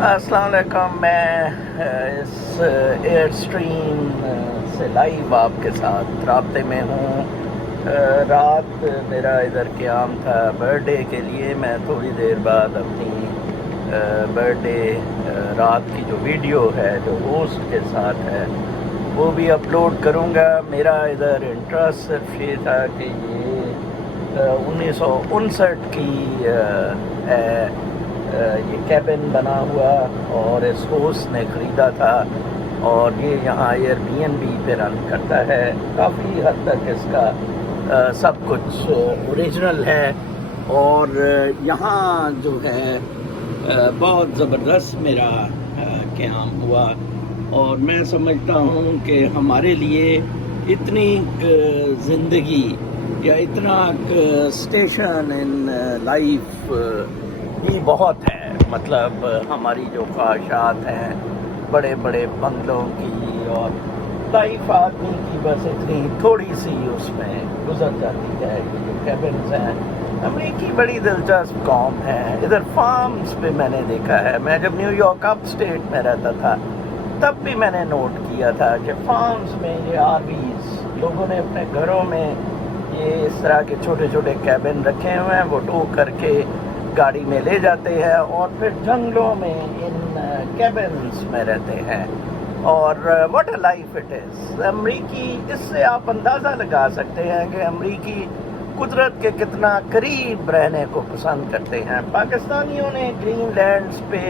السلام علیکم. میں اس ایئرسٹریم سے لائیو آپ کے ساتھ رابطے میں ہوں. رات میرا ادھر قیام تھا برتھ ڈے کے لیے. میں تھوڑی دیر بعد اپنی برتھ ڈے رات کی جو ویڈیو ہے جو ہوسٹ کے ساتھ ہے وہ بھی اپلوڈ کروں گا. میرا ادھر انٹرسٹ صرف یہ تھا کہ یہ 1959 کی ہے یہ کیبن بنا ہوا اور اس ہوسٹ نے خریدا تھا اور یہ یہاں ایئر بی این بی پہ رن کرتا ہے. کافی حد تک اس کا سب کچھ اوریجنل ہے اور یہاں جو ہے بہت زبردست میرا قیام ہوا اور میں سمجھتا ہوں کہ ہمارے لیے اتنی زندگی یا اتنا اسٹیشن ان لائف بھی بہت ہے. مطلب ہماری جو خواہشات ہیں بڑے بڑے بنگلوں کی اور لائف آدمی کی بس اتنی تھوڑی سی اس میں گزر جاتی ہے. یہ جو کیبنز ہیں امریکی بڑی دلچسپ قوم ہے. ادھر فارمز پہ میں نے دیکھا ہے. میں جب نیو یارک اپ اسٹیٹ میں رہتا تھا تب بھی میں نے نوٹ کیا تھا کہ فارمز میں یہ آر ویز لوگوں نے اپنے گھروں میں یہ اس طرح کے چھوٹے چھوٹے کیبن رکھے ہوئے ہیں. وہ ٹو کر کے گاڑی میں لے جاتے ہیں اور پھر جنگلوں میں ان کیبنز میں رہتے ہیں. اور what a life it is. امریکی اس سے آپ اندازہ لگا سکتے ہیں کہ امریکی قدرت کے کتنا قریب رہنے کو پسند کرتے ہیں. پاکستانیوں نے گرین لینڈز پہ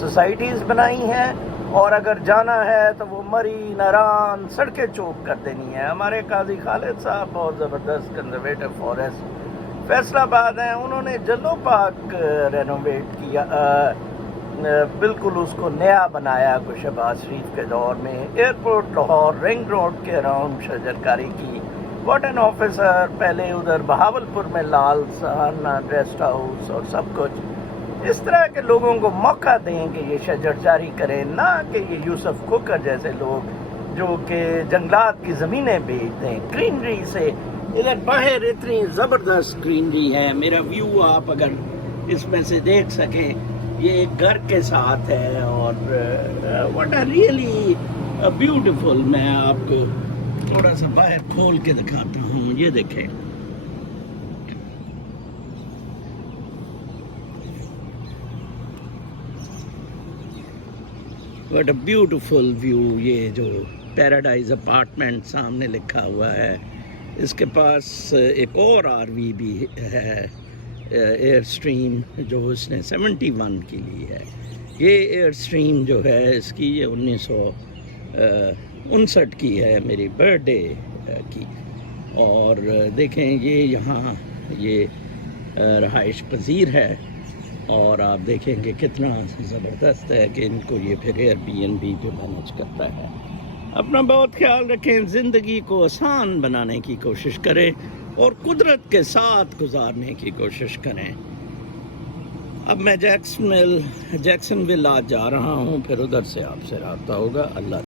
سوسائٹیز بنائی ہیں اور اگر جانا ہے تو وہ مری ناران سڑکیں چوک کر دینی ہے. ہمارے قاضی خالد صاحب بہت زبردست کنزرویٹو فارسٹ فیصل آباد ہیں. انہوں نے جلو پارک رینوویٹ کیا, بالکل اس کو نیا بنایا کو شہباز شریف کے دور میں. ایئرپورٹ لاہور رنگ روڈ کے اراؤنڈ شجرکاری کی. What an officer. پہلے ادھر بہاولپور میں لال سہارنا گیسٹ ہاؤس اور سب کچھ. اس طرح کے لوگوں کو موقع دیں کہ یہ شجرکاری کریں, نہ کہ یہ یوسف کوکر جیسے لوگ جو کہ جنگلات کی زمینیں بیچ دیں. گرینری سے ادھر باہر اتنی زبردست گرینری ہے. میرا ویو آپ اگر اس میں سے دیکھ سکیں یہ ایک گھر کے ساتھ ہے اور واٹ آر ریئلی بیوٹیفل. میں آپ کو تھوڑا سا باہر کھول کے دکھاتا ہوں. یہ دیکھیں واٹ اے بیوٹیفل ویو. یہ جو پیراڈائز اپارٹمنٹ سامنے لکھا ہوا ہے اس کے پاس ایک اور آر وی بھی ہے ایئرسٹریم جو اس نے 71 کی لی ہے. یہ ایئرسٹریم جو ہے اس کی یہ 1959 کی ہے, میری برتھ ڈے کی. اور دیکھیں یہ یہاں یہ رہائش پذیر ہے اور آپ دیکھیں کہ کتنا زبردست ہے کہ ان کو یہ پھر ایئر بی این بی پہ مینج کرتا ہے. اپنا بہت خیال رکھیں. زندگی کو آسان بنانے کی کوشش کریں اور قدرت کے ساتھ گزارنے کی کوشش کریں. اب میں جیکسن ویل آج جا رہا ہوں, پھر ادھر سے آپ سے رابطہ ہوگا. اللہ